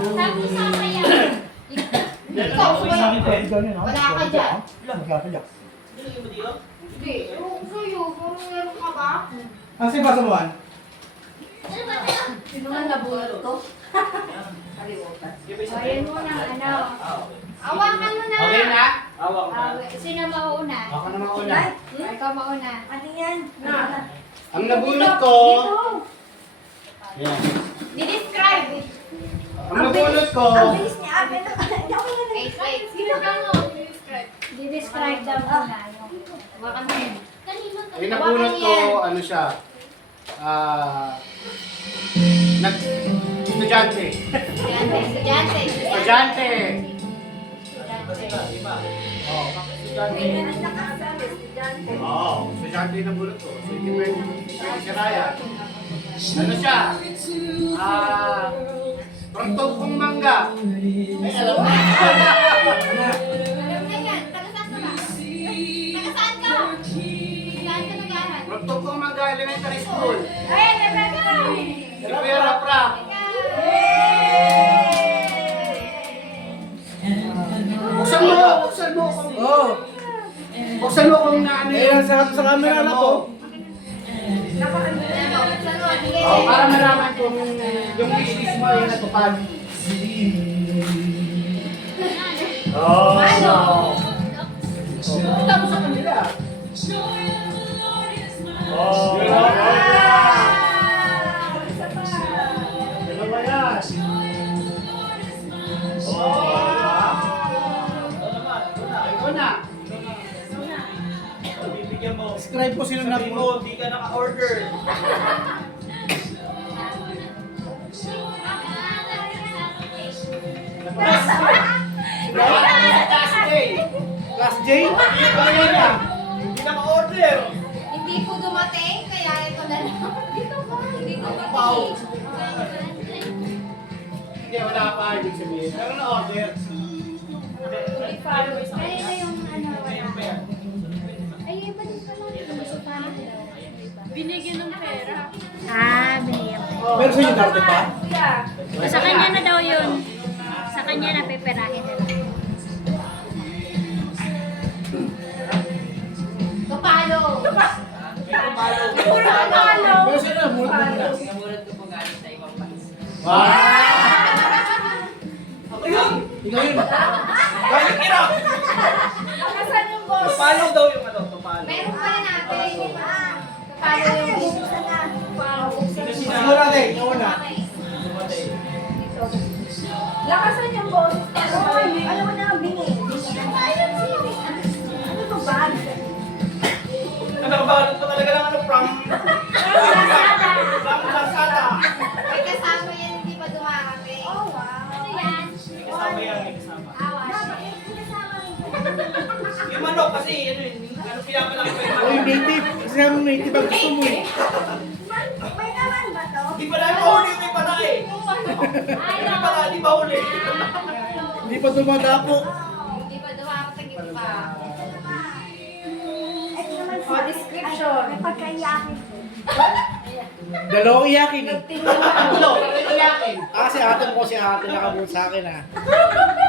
Tapos sasaya. Ikaw, wala ka dyan. Hindi. Yung sa'yo, kung meron ka ba? Ang sipa sa buwan? Sino nga nabulot to? Ayan mo na, ano. Awakan mo na. Okay na? Sino mauna? Ako na mauna. Ikaw mauna. Ano yan? Ang nabulot ko, yan. Di-describe. Ang nabulot ko, Ang bilis niya. Abel. Hindi ako na Wait. Sino ka mo? Di-describe daw muna. Awakan mo yun. yung nabulot ko, ano siya, estudyante. Estudyante. Estudyante. Oo, estudyante yung nabulot ko. So, hindi pwede si Ryan. Ano siya? Prontog kong mangga. Ay, alam mo. Alam na yan. Taga saan ka ba? Taga saan ka? Saan ka nag-aaral? Prontog kong mangga elementary school. Ay, nabag ka! Si Kuya Rap-Rap. Buksan mo! Buksan mo! Oo. Buksan mo kung naano Ayan, sa camera na po. Oh, para malaman kung yung wishlist mo ay natupad. Oh. Ano? Punta mo sa kanila. Oh. Dalawa yan. Oh. Ikaw na. Bibigyan mo. Describe ko sino Sabi na mo, di ka naka-order. Class A. Class J? Hindi naka-order. Hindi po dumating, kaya ito na lang. Hindi dumating. Hindi, wala pa. Ibig sabihin. Pero na-order. Kaya na yung ano, wala. Ay, iba din pala. Binigyan ng pera. Binigyan. Pero sa inyo dati pa? Sa kanya na daw yun. Sa kanya na peperahin na lang. Kapalo! Kapalo! Pero sino na? Mulat mo muna. Ikaw yun. Balik kira! Nakasan yung boss? Tupalo daw yung ano, tupalo. Meron pa natin. Kapalo yung buksan na. Siguro natin, ikaw na. Lakasan yung boss. Alam mo na ang bingin. Ano to ba? Nakabalot pa talaga ng ano, from Lazada. May kasama yan, hindi pa dumarating. Oh, wow. Ano yan? May kasama yan, may kasama. Awas. Yung manok kasi, ano yun, ano pinapalaki ko yung Uy, manok. native. Kasi namin native ang gusto mo eh. May naman ba to? Hindi pa dahil mahuli, may pala eh. May pala, di ba huli? Hindi pa dumadapo. Hindi pa dumarating pa. Ito naman For description. May pagkaiyakin. Dalawang iyakin eh. Ano? Iyakin. Si ate mo, si ate nakabulot sa akin ah.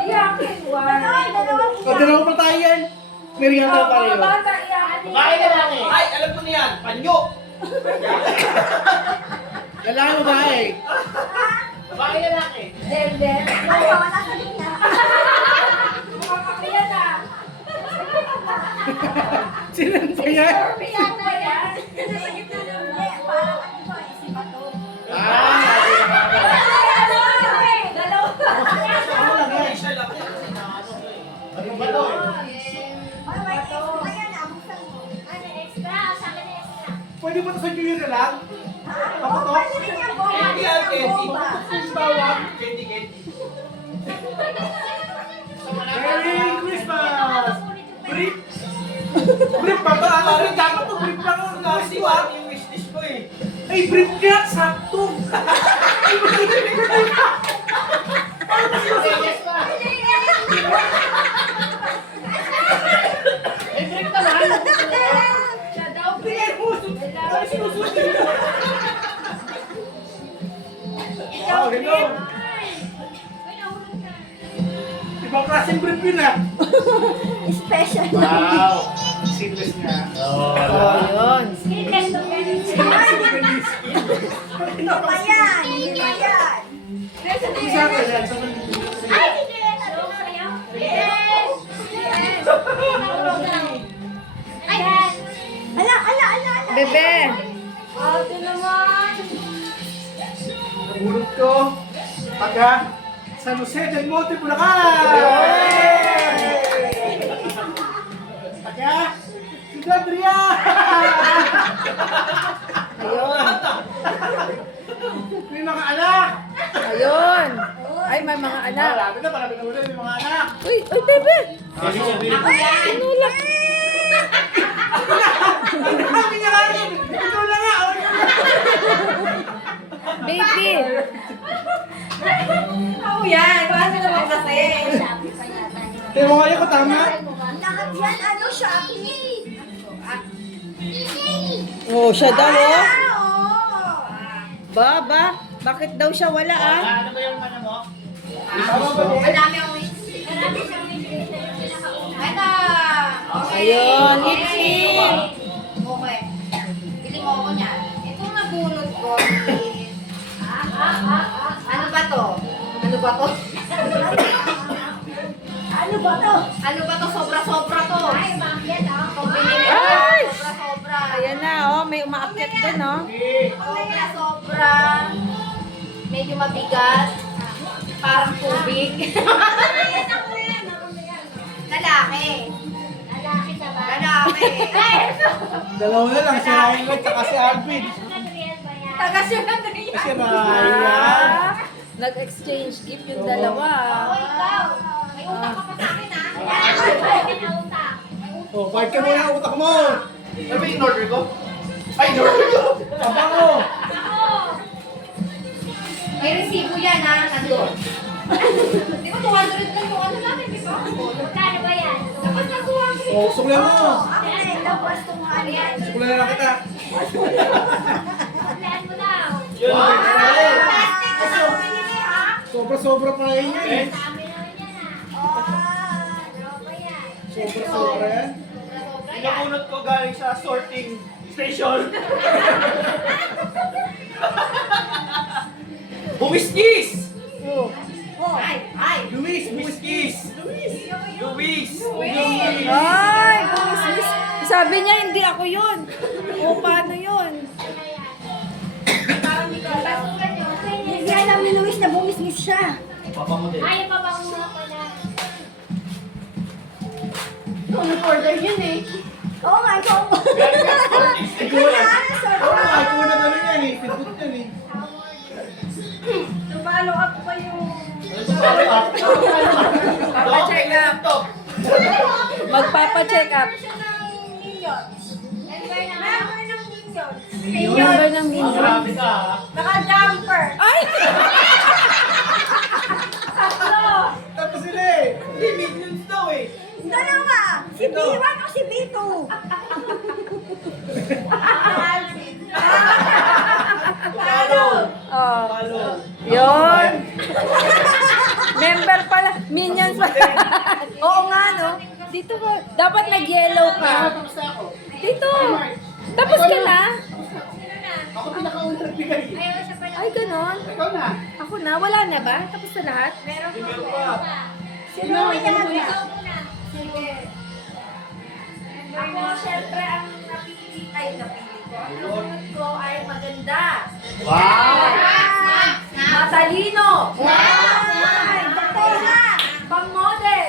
Iyakin. Dalawang O, dalawa pa tayo yan. May regalo pa rin. iyakin. Babae ka lang eh. Ay, alam ko na yan, panyo. Lalaki mo ba eh? Babae ka lang eh. Del. Ay, wala sa linya. Makakapila na. Sinan pa yan? Piyata yan. Nasa gitna ng hindi. Parang ano ba? Isip ato. Dalawa. Siya lang. Ano ba to eh? Ay, may extra. Ayan, abuksan mo. Ano extra? Sa akin extra. Pwede ba ito sa junior na lang? Ako to? Pwede rin yung boba. Candy yan, candy. Boba. Bawang. Candy. Merry Christmas! Brief! Brief pa to, ano rin dapat to, brief pa rin. Kasi wala yung wishlist ko eh. Ay, brief nga! Sakto! Yes pa. Eh, break naman. Siya daw, Oh, hello! Ibang klaseng brief yun ah. Special. Wow. Seamless nga. Oh, Yun. Hindi pa yan. Hindi pa yan. Isa ka yan. Ay, hindi. Ano sa'yo? Yes. Yes. Ayan. Ala, ala, ala, ala. Bebe. Ate naman. Nabulot ko. Taga San Jose del Monte, Bulacan. Taga Ciudad Real. Ayun. May mga anak. Ayun. Ay, may mga anak. Marami na ulit. May mga anak. Uy, uy, bebe. Ako yan. Tinulak. Ang dami niya kanin. Ito na nga. Baby. Ako yan. Paano naman kasi? Kaya mo kaya ko tama. Lahat yan, ano, Shopee. Oh, siya daw, oh. Oo. Ba? Bakit daw siya wala, ah? Ano ba yung ano mo? Madami ang wish. Madami siyang wish. Ito. Ayun, Itlin. Okay. Bili mo ako niyan. Itong nabunot ko is... Ano ba to? Ano ba to? Ano ba to? Ano ba to? Sobra-sobra to. Ay, bakit ah? Ay! Sobra-sobra. Ayan na, oh. May umaakyat doon, oh. Sobra-sobra. Medyo mabigat. Parang tubig. Lalaki. Lalaki ka ba? Lalaki. Dalawa na lang. Si Ryan at saka si Alvin. Taga siya na rin. Si Ryan. Nag-exchange gift yung dalawa. Ikaw. May utang ka pa sa akin ah. May utang. Oh, bite ka muna ang utak mo. Ano ba yung order ko? Ay, in-order ko! Abango. May resibo yan ha. Nandun. Di ba 200 lang yung ano namin, di ba? Magkano ba yan? Dapat na 200. Oh, suklan mo. Okay, labas itong ano yan. Suklan na lang kita. Suklaan mo daw. Yun, Plastic na lang pinili ha. Sobra-sobra pa rin yun eh. Dami naman yan ah. Ano ba yan? Sobra-sobra yan. Sobra-sobra yan. Pinabunot ko galing sa sorting station. Bumiskis! Oh, Ay! Luis, Bumiskis! Luis! Ay, bumismis. Sabi niya, hindi ako yun. O, paano yun? Basugan yun. Hindi alam ni Luis na bumismis siya. Papa mo din. Ay, papanguna pala. Ikaw nag-order yun eh. Oo nga, ikaw. Ikaw na. Oo, ikaw na naman yan eh. Pintot yan eh. Follow up pa yung... Papacheck up. Magpapacheck up. Siya ng Minions. Member ng Minions. Number ng video. Marami ka ha? Naka-jumper. Ay! Tapos sila eh. Hindi, millions daw eh. Dalawa. Si B1 o si B2? Oh. Yun. Member pala. Minions pala. Oo nga, no? Dito ka. Dapat nag-yellow ka. Dito. Tapos ka na? Ako pinaka-unang nagbigay. Ayaw siya pala. Ay, ganon. Ikaw na. Ako na. Wala na ba? Tapos na lahat? Meron Meron pa. pa. Sino ang yan? Ikaw muna. Sige. Ako, syempre, ang napili ko. Ang nakunod ko ay maganda. Wow! Matalino. Ay, Tatera! Pang-model.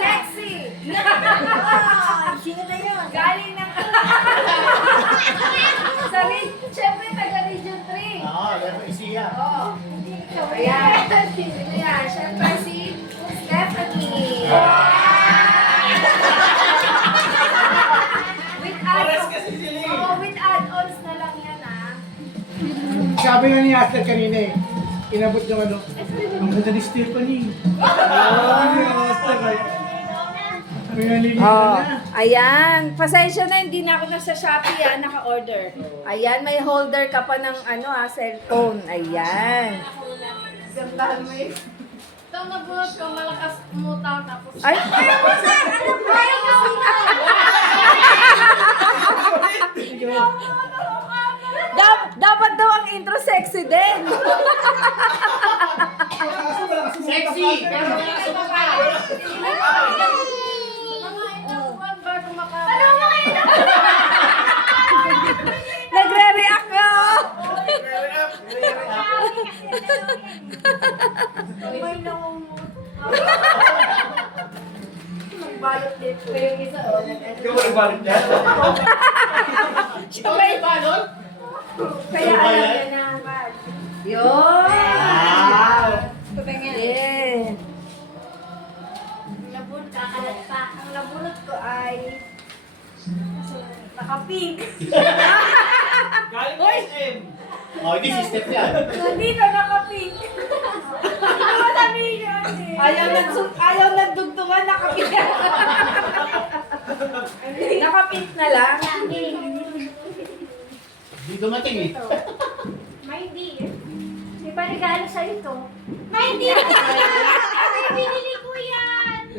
Sexy. Ay, sino na yun? Galing ng... Siyempre, taga-Region 3. Ah, meron isiya. Oo. Ayan. Ayan. Siyempre, si Stephanie. With Pares add-ons. kasi sila eh. Oo, with add-ons na lang yan ah. Sabi nga ni Aster kanina eh. Inabot yung ano. Ang ganda ni Stephanie. Sabi nga ni Aster eh. Sabi nga ni Lisa Oh, na. ayan. Pasensya na, hindi na ako nasa Shopee, naka-order. Ayan, may holder ka pa ng cellphone. Ayan. Gandahan mo yun. Ito, Itong nabunot ko, malakas umutang tapos. Ay, ayaw mo na! Ano ba? Ayaw mo na! Dapat daw ang intro sexy din. Sexy! Pero wala sumukal! Mga ilang buwan bago makapit. Ano mo kayo? Nagre-react ka. May namumut. Magbalot din ko yung isa, oh. Ikaw ba nagbalot niya? Ito may balon? Kaya alam niya na, Mark. Yun! Wow! Yeah. Labun, kakalat pa. Ang labunot ko ay naka-pink. Galing ko SM. Oh, hindi si step yan. Dito naka-pink. Ano sabihin niyo? Ayaw nagdugtungan, nakapit. Nakapit na lang. Hindi dumating eh. May hindi eh. May parigalo sa ito. May hindi! Ay, binili ko yan!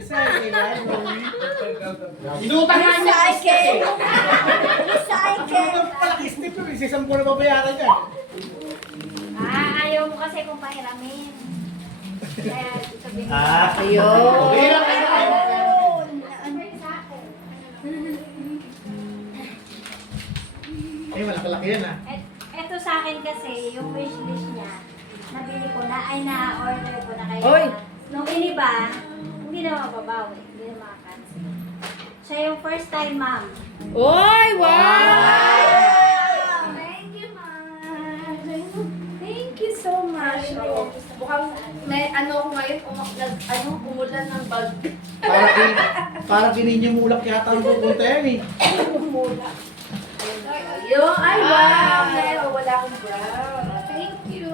Inutang nga niya. Recycle. Recycle. Palaki step yun. Isa-10 na babayaran niya. Ayaw mo kasi kung pahiramin. Kaya sabihin ko. Ayun. Okay lang kayo. Ay, malaki-laki yan ah. Ito sa akin kasi, yung wishlist niya, nabili ko na, ay na-order ko na kayo. Oy! Nung iniba, hindi na mababawi, hindi na makakancel. Siya yung first time, ma'am. Oy, wow! Thank you, ma'am. Thank you so much. Mukhang may ano ko ngayon, umulan ng bag. Parang kininimulak yata ang pupunta yan eh. Ayun, ay wow! Pero wala akong brown. Thank you.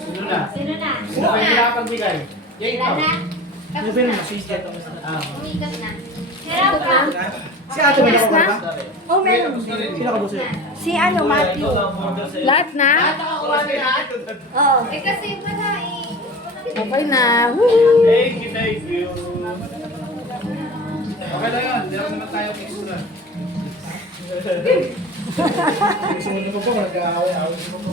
Sino na? Sino na? Sino kayo nakapagbigay? Yan Wala ikaw. na? Ano ba yun? Masisya ito. Ah. Umigas na. Hirap ka. Si ate ba nakapag ba? Oh, meron. Sino ka buso? Si ano, Matthew. Lahat na? Nakakuha na lahat. Oh. Eh kasi wala eh. Okay na. Woo! Thank you, thank you. Okay na yun. Meron naman tayong extra. Gusto mo nyo pa ba? Nag-aaway-aaway mo pa.